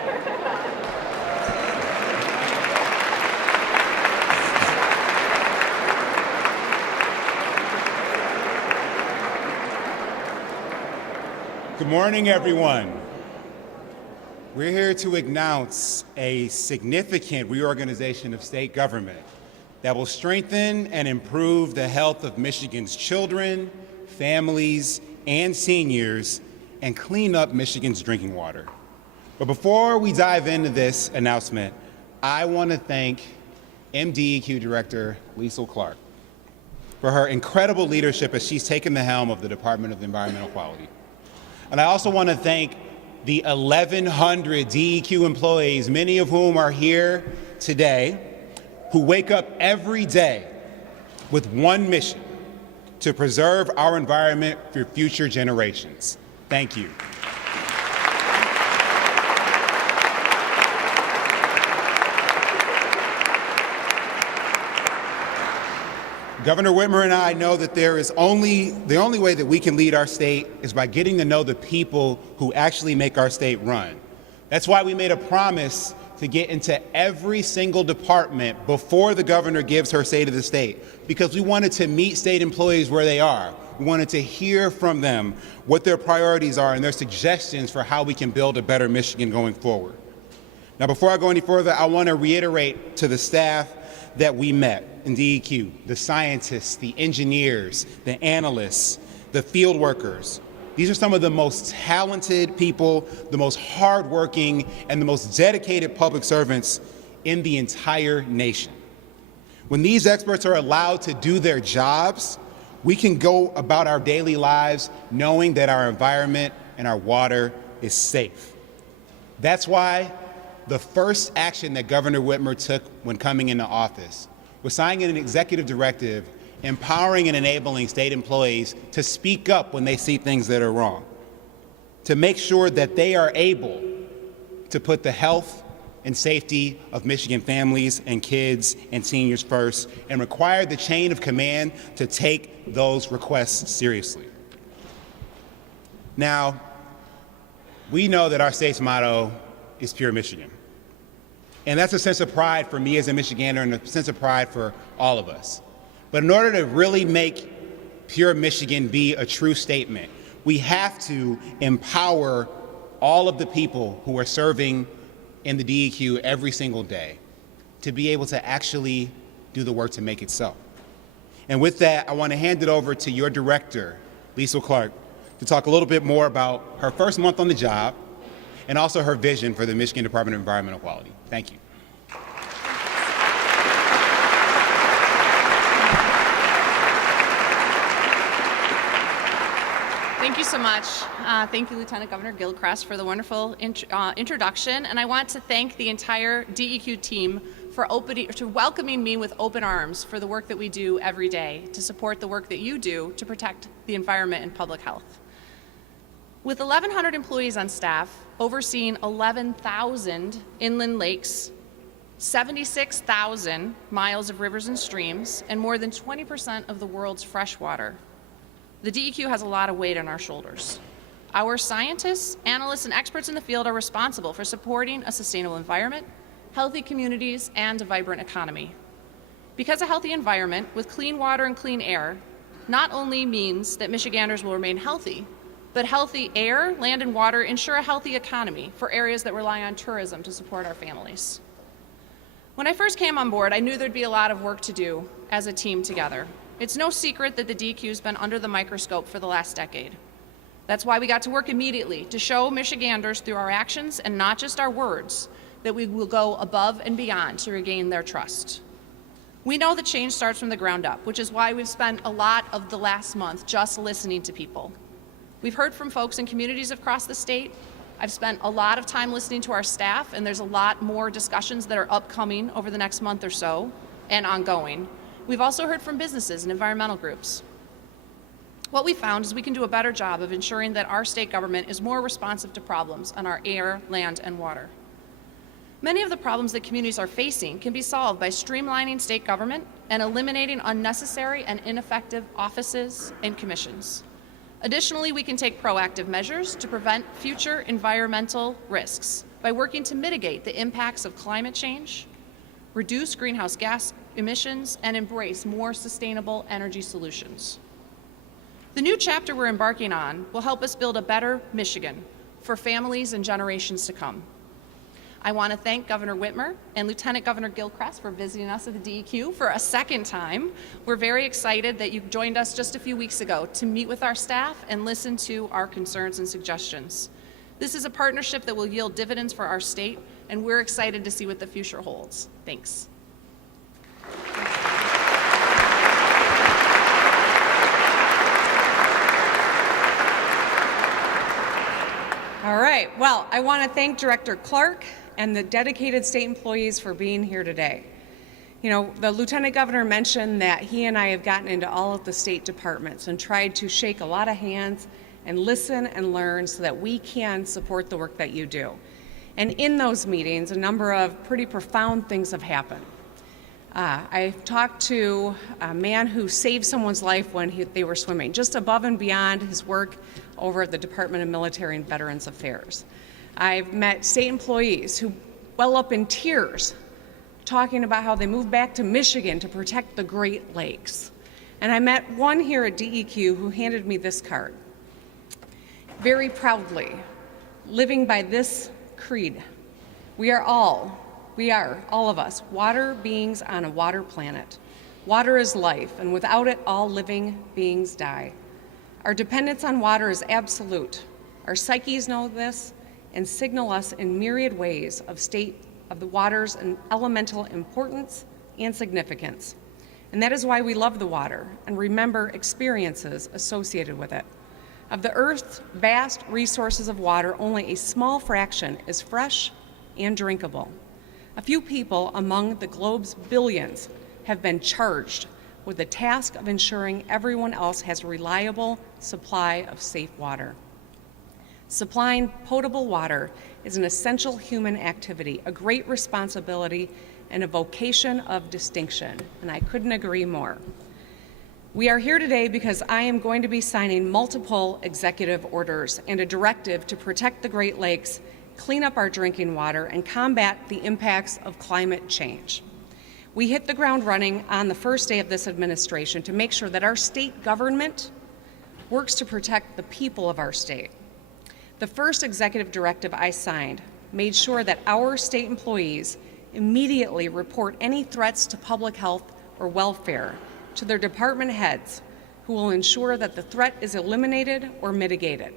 Good morning, everyone. We're here to announce a significant reorganization of state government that will strengthen and improve the health of Michigan's children, families, and seniors, and clean up Michigan's drinking water. But before we dive into this announcement, I want to thank MDEQ Director Liesl Clark for her incredible leadership as she's taken the helm of the Department of Environmental Quality. And I also want to thank the 1,100 DEQ employees, many of whom are here today, who wake up every day with one mission: to preserve our environment for future generations. Thank you. Governor Whitmer and I know that the only way that we can lead our state is by getting to know the people who actually make our state run. That's why we made a promise to get into every single department before the governor gives her State of the State, because we wanted to meet state employees where they are. We wanted to hear from them what their priorities are and their suggestions for how we can build a better Michigan going forward. Now, before I go any further, I want to reiterate to the staff that we met in DEQ, the scientists, the engineers, the analysts, the field workers. These are some of the most talented people, the most hardworking, and the most dedicated public servants in the entire nation. When these experts are allowed to do their jobs, we can go about our daily lives knowing that our environment and our water is safe. That's why the first action that Governor Whitmer took when coming into office was signing an executive directive empowering and enabling state employees to speak up when they see things that are wrong, to make sure that they are able to put the health and safety of Michigan families and kids and seniors first, and require the chain of command to take those requests seriously. Now, we know that our state's motto is Pure Michigan. And that's a sense of pride for me as a Michigander and a sense of pride for all of us. But in order to really make Pure Michigan be a true statement, we have to empower all of the people who are serving in the DEQ every single day to be able to actually do the work to make it so. And with that, I want to hand it over to your director, Liesl Clark, to talk a little bit more about her first month on the job and also her vision for the Michigan Department of Environmental Quality. Thank you. Thank you so much. Thank you, Lieutenant Governor Gilchrist, for the wonderful introduction. And I want to thank the entire DEQ team for welcoming me with open arms for the work that we do every day to support the work that you do to protect the environment and public health. With 1,100 employees on staff, overseeing 11,000 inland lakes, 76,000 miles of rivers and streams, and more than 20% of the world's fresh water, the DEQ has a lot of weight on our shoulders. Our scientists, analysts, and experts in the field are responsible for supporting a sustainable environment, healthy communities, and a vibrant economy. Because a healthy environment with clean water and clean air not only means that Michiganders will remain healthy, but healthy air, land, and water ensure a healthy economy for areas that rely on tourism to support our families. When I first came on board, I knew there'd be a lot of work to do as a team together. It's no secret that the DEQ's been under the microscope for the last decade. That's why we got to work immediately to show Michiganders through our actions and not just our words that we will go above and beyond to regain their trust. We know that change starts from the ground up, which is why we've spent a lot of the last month just listening to people. We've heard from folks in communities across the state. I've spent a lot of time listening to our staff, and there's a lot more discussions that are upcoming over the next month or so and ongoing. We've also heard from businesses and environmental groups. What we found is we can do a better job of ensuring that our state government is more responsive to problems on our air, land, and water. Many of the problems that communities are facing can be solved by streamlining state government and eliminating unnecessary and ineffective offices and commissions. Additionally, we can take proactive measures to prevent future environmental risks by working to mitigate the impacts of climate change, reduce greenhouse gas emissions, and embrace more sustainable energy solutions. The new chapter we're embarking on will help us build a better Michigan for families and generations to come. I want to thank Governor Whitmer and Lieutenant Governor Gilchrist for visiting us at the DEQ for a second time. We're very excited that you joined us just a few weeks ago to meet with our staff and listen to our concerns and suggestions. This is a partnership that will yield dividends for our state, and we're excited to see what the future holds. Thanks. All right, well, I want to thank Director Clark and the dedicated state employees for being here today. You know, the Lieutenant Governor mentioned that he and I have gotten into all of the state departments and tried to shake a lot of hands and listen and learn so that we can support the work that you do. And in those meetings, a number of pretty profound things have happened. I talked to a man who saved someone's life when they were swimming, just above and beyond his work over at the Department of Military and Veterans Affairs. I've met state employees who well up in tears talking about how they moved back to Michigan to protect the Great Lakes. And I met one here at DEQ who handed me this card. Very proudly, living by this creed, we are all of us, water beings on a water planet. Water is life, and without it, all living beings die. Our dependence on water is absolute. Our psyches know this and signal us in myriad ways of the water's elemental importance and significance. And that is why we love the water and remember experiences associated with it. Of the Earth's vast resources of water, only a small fraction is fresh and drinkable. A few people among the globe's billions have been charged with the task of ensuring everyone else has a reliable supply of safe water. Supplying potable water is an essential human activity, a great responsibility, and a vocation of distinction, and I couldn't agree more. We are here today because I am going to be signing multiple executive orders and a directive to protect the Great Lakes, clean up our drinking water, and combat the impacts of climate change. We hit the ground running on the first day of this administration to make sure that our state government works to protect the people of our state. The first executive directive I signed made sure that our state employees immediately report any threats to public health or welfare to their department heads, who will ensure that the threat is eliminated or mitigated.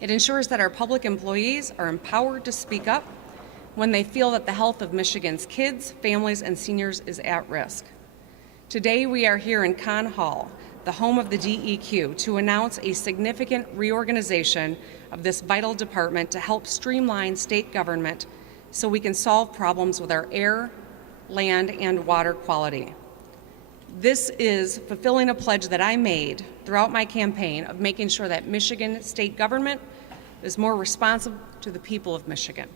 It ensures that our public employees are empowered to speak up when they feel that the health of Michigan's kids, families, and seniors is at risk. Today we are here in Conn Hall, the home of the DEQ, to announce a significant reorganization of this vital department to help streamline state government so we can solve problems with our air, land, and water quality. This is fulfilling a pledge that I made throughout my campaign of making sure that Michigan state government is more responsive to the people of Michigan.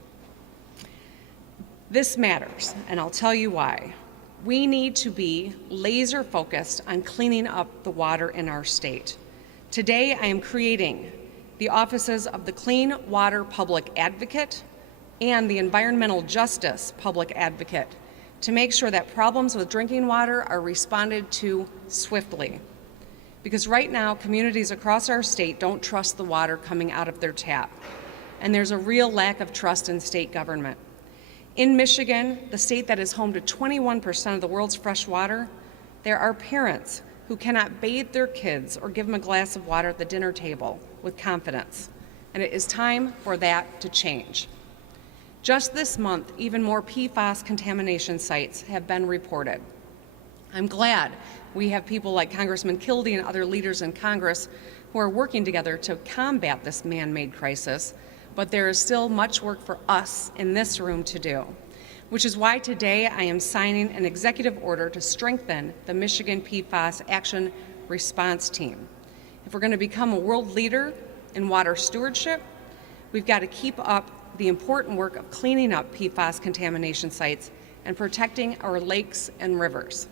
This matters, and I'll tell you why. We need to be laser focused on cleaning up the water in our state. Today, I am creating the offices of the Clean Water Public Advocate and the Environmental Justice Public Advocate to make sure that problems with drinking water are responded to swiftly. Because right now, communities across our state don't trust the water coming out of their tap, and there's a real lack of trust in state government. In Michigan, the state that is home to 21% of the world's fresh water, there are parents who cannot bathe their kids or give them a glass of water at the dinner table with confidence, and it is time for that to change. Just this month, even more PFAS contamination sites have been reported. I'm glad we have people like Congressman Kildee and other leaders in Congress who are working together to combat this man-made crisis, but there is still much work for us in this room to do, which is why today I am signing an executive order to strengthen the Michigan PFAS Action Response Team. If we're going to become a world leader in water stewardship, we've got to keep up the important work of cleaning up PFAS contamination sites and protecting our lakes and rivers.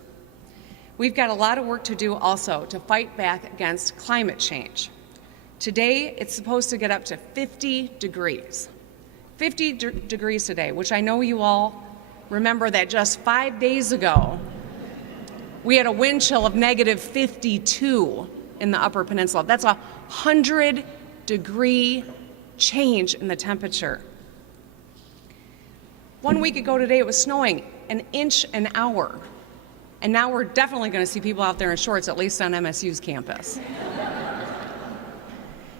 We've got a lot of work to do also to fight back against climate change. Today, it's supposed to get up to 50 degrees. 50 degrees today, which I know you all remember that just 5 days ago, we had a wind chill of negative 52 in the Upper Peninsula. That's a 100-degree change in the temperature. 1 week ago today, it was snowing an inch an hour. And now we're definitely going to see people out there in shorts, at least on MSU's campus.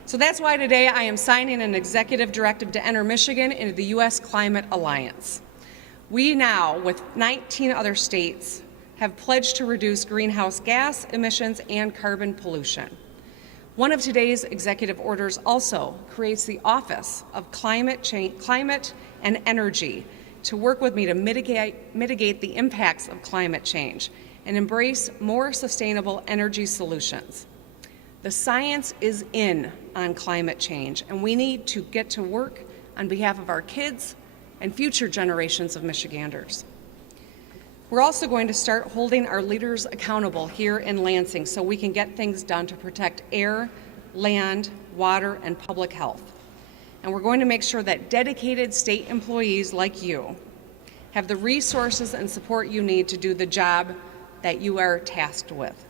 So that's why today I am signing an executive directive to enter Michigan into the U.S. Climate Alliance. We now, with 19 other states, have pledged to reduce greenhouse gas emissions and carbon pollution. One of today's executive orders also creates the Office of Climate and Energy to work with me to mitigate the impacts of climate change and embrace more sustainable energy solutions. The science is in on climate change, and we need to get to work on behalf of our kids and future generations of Michiganders. We're also going to start holding our leaders accountable here in Lansing so we can get things done to protect air, land, water, and public health. And we're going to make sure that dedicated state employees like you have the resources and support you need to do the job that you are tasked with.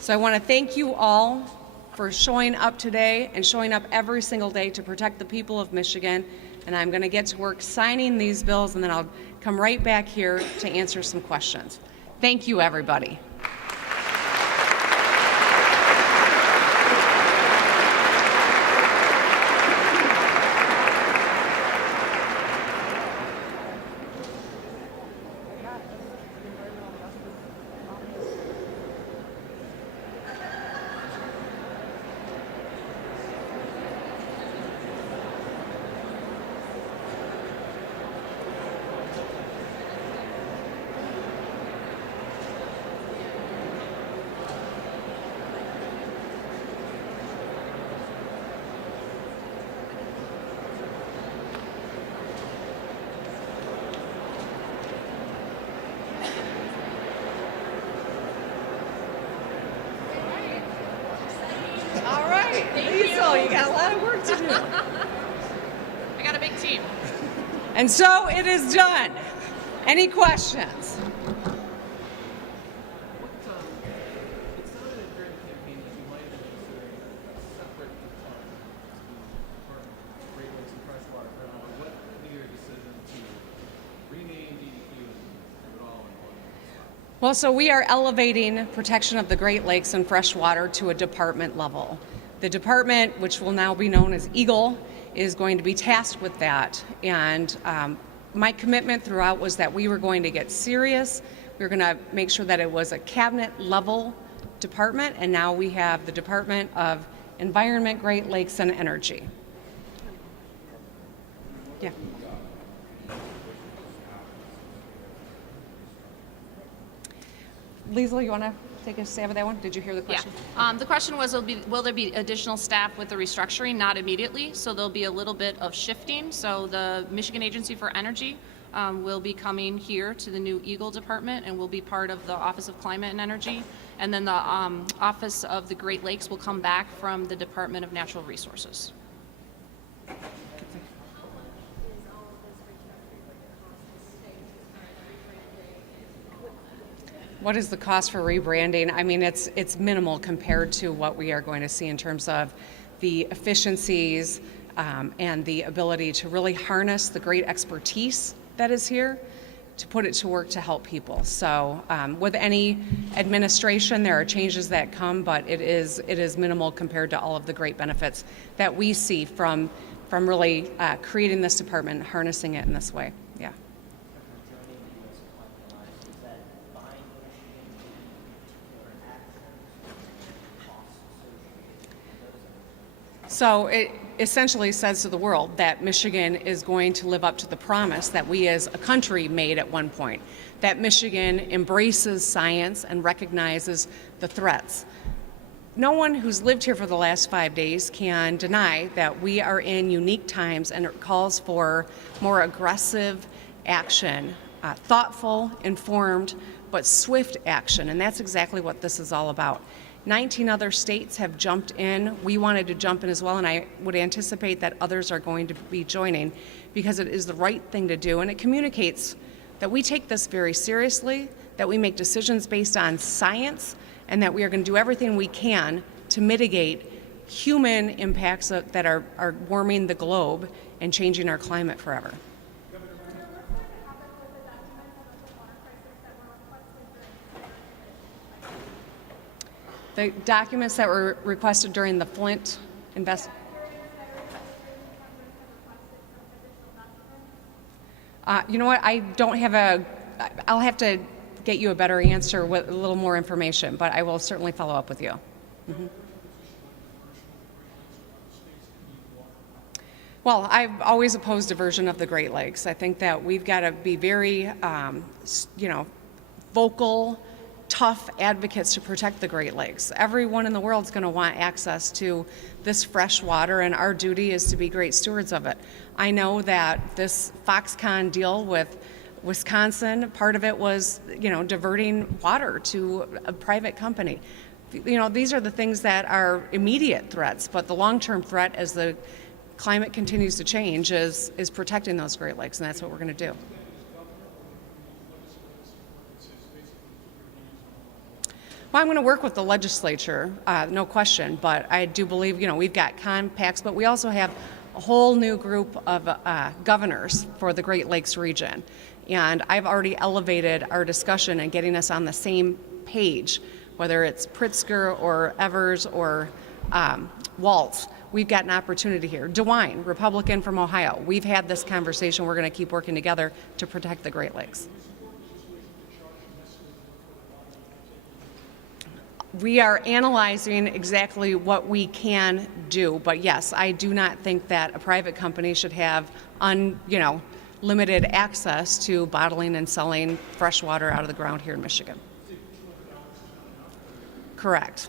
So I want to thank you all for showing up today and showing up every single day to protect the people of Michigan. And I'm going to get to work signing these bills, and then I'll come right back here to answer some questions. Thank you, everybody. All right, Liesl, you got a lot of work to do. I got a big team. And so it is done. Any questions? Well, so we are elevating protection of the Great Lakes and freshwater to a department level. The department, which will now be known as EGLE, is going to be tasked with that. And my commitment throughout was that we were going to get serious. We were going to make sure that it was a cabinet level department, and now we have the Department of Environment, Great Lakes, and Energy. Yeah. Liesl, you want to take a stab at that one? Did you hear the question? Yeah. The question was, will there be additional staff with the restructuring? Not immediately, so there'll be a little bit of shifting. So the Michigan Agency for Energy will be coming here to the new EGLE department and will be part of the Office of Climate and Energy. And then the Office of the Great Lakes will come back from the Department of Natural Resources. What is the cost for rebranding? I mean, it's minimal compared to what we are going to see in terms of the efficiencies and the ability to really harness the great expertise that is here to put it to work to help people. So with any administration, there are changes that come, but it is minimal compared to all of the great benefits that we see from really creating this department and harnessing it in this way. Yeah. So it essentially says to the world that Michigan is going to live up to the promise that we as a country made at one point, that Michigan embraces science and recognizes the threats. No one who's lived here for the last 5 days can deny that we are in unique times, and it calls for more aggressive action, thoughtful, informed, but swift action, and that's exactly what this is all about. 19 other states have jumped in. We wanted to jump in as well, and I would anticipate that others are going to be joining because it is the right thing to do, and it communicates that we take this very seriously, that we make decisions based on science, and that we are going to do everything we can to mitigate human impacts that are warming the globe and changing our climate forever. The documents that were requested during the Flint investigation. You know what? I don't have I'll have to get you a better answer with a little more information, but I will certainly follow up with you. Mm-hmm. Well, I've always opposed diversion of the Great Lakes. I think that we've got to be very, vocal, tough advocates to protect the Great Lakes. Everyone in the world is going to want access to this fresh water, and our duty is to be great stewards of it. I know that this Foxconn deal with Wisconsin, part of it was, diverting water to a private company. These are the things that are immediate threats, but the long-term threat as the climate continues to change is protecting those Great Lakes, and that's what we're going to do. Well, I'm going to work with the legislature, no question, but I do believe, we've got compacts, but we also have a whole new group of governors for the Great Lakes region. And I've already elevated our discussion and getting us on the same page, whether it's Pritzker or Evers or Waltz. We've got an opportunity here. DeWine, Republican from Ohio. We've had this conversation. We're going to keep working together to protect the Great Lakes. We are analyzing exactly what we can do, but yes, I do not think that a private company should have limited access to bottling and selling fresh water out of the ground here in Michigan. Correct.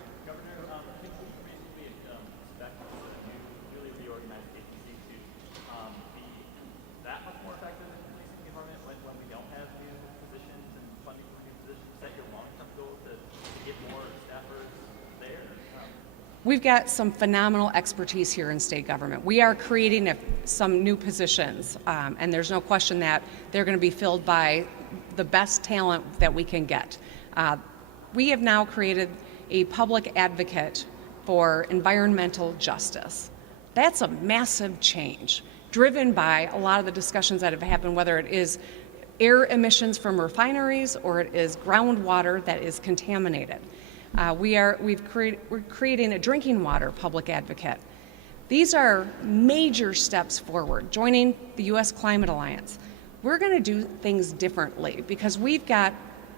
We've got some phenomenal expertise here in state government. We are creating some new positions, and there's no question that they're going to be filled by the best talent that we can get. We have now created a public advocate for environmental justice. That's a massive change, driven by a lot of the discussions that have happened, whether it is air emissions from refineries or it is groundwater that is contaminated. We're creating a drinking water public advocate. These are major steps forward. Joining the U.S. Climate Alliance, we're going to do things differently because we've got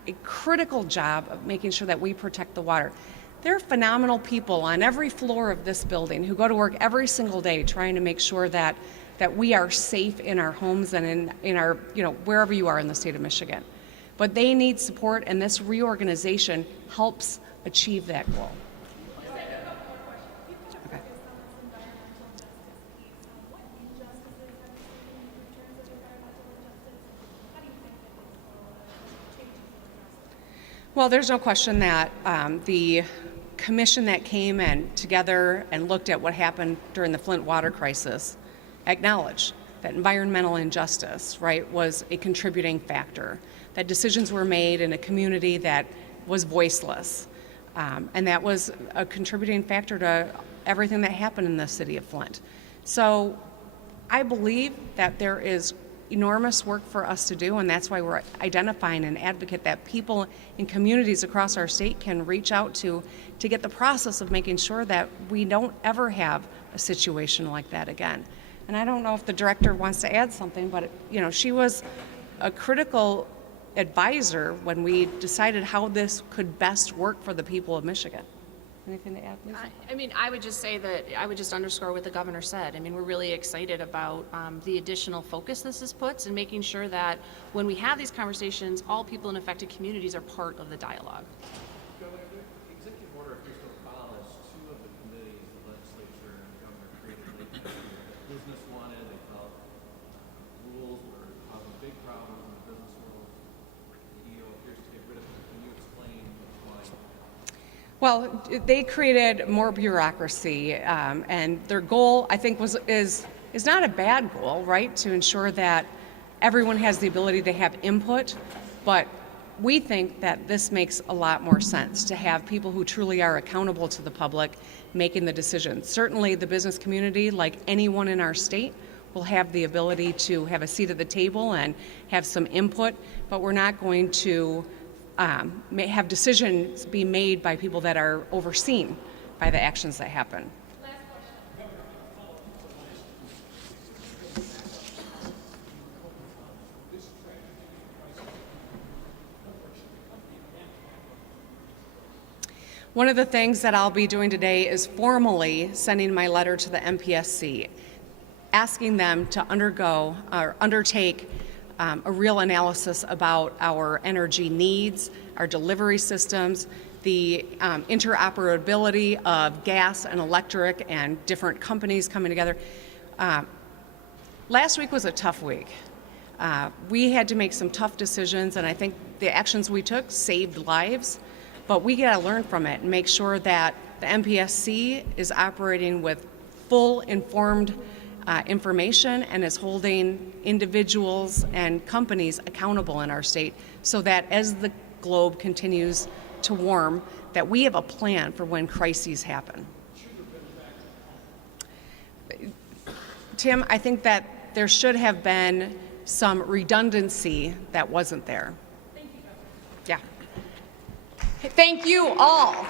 a critical job of making sure that we protect the water. There are phenomenal people on every floor of this building who go to work every single day trying to make sure that we are safe in our homes and in our, wherever you are in the state of Michigan. But they need support, and this reorganization helps achieve that goal. Okay. Well, there's no question that the commission that came in together and looked at what happened during the Flint water crisis acknowledged that environmental injustice, right, was a contributing factor, that decisions were made in a community that was voiceless. And that was a contributing factor to everything that happened in the city of Flint. So I believe that there is enormous work for us to do, and that's why we're identifying an advocate that people in communities across our state can reach out to get the process of making sure that we don't ever have a situation like that again. And I don't know if the director wants to add something, but she was a critical advisor when we decided how this could best work for the people of Michigan. Anything to add, Lisa? I would just say that I would just underscore what the governor said. We're really excited about the additional focus this puts and making sure that when we have these conversations, all people in affected communities are part of the dialogue. Governor, the executive order appears to abolish two of the committees the legislature and the governor created lately that business wanted. They felt rules were causing big problems in the business. Well, they created more bureaucracy, and their goal, I think, is not a bad goal, right? To ensure that everyone has the ability to have input, but we think that this makes a lot more sense to have people who truly are accountable to the public making the decisions. Certainly, the business community, like anyone in our state, will have the ability to have a seat at the table and have some input, but we're not going to have decisions be made by people that are overseen by the actions that happen. One of the things that I'll be doing today is formally sending my letter to the MPSC, asking them to undertake a real analysis about our energy needs, our delivery systems, the interoperability of gas and electric and different companies coming together. Last week was a tough week. We had to make some tough decisions, and I think the actions we took saved lives, but we got to learn from it and make sure that the MPSC is operating with full informed information and is holding individuals and companies accountable in our state so that as the globe continues to warm, that we have a plan for when crises happen. Tim, I think that there should have been some redundancy that wasn't there. Thank you. Yeah. Thank you all.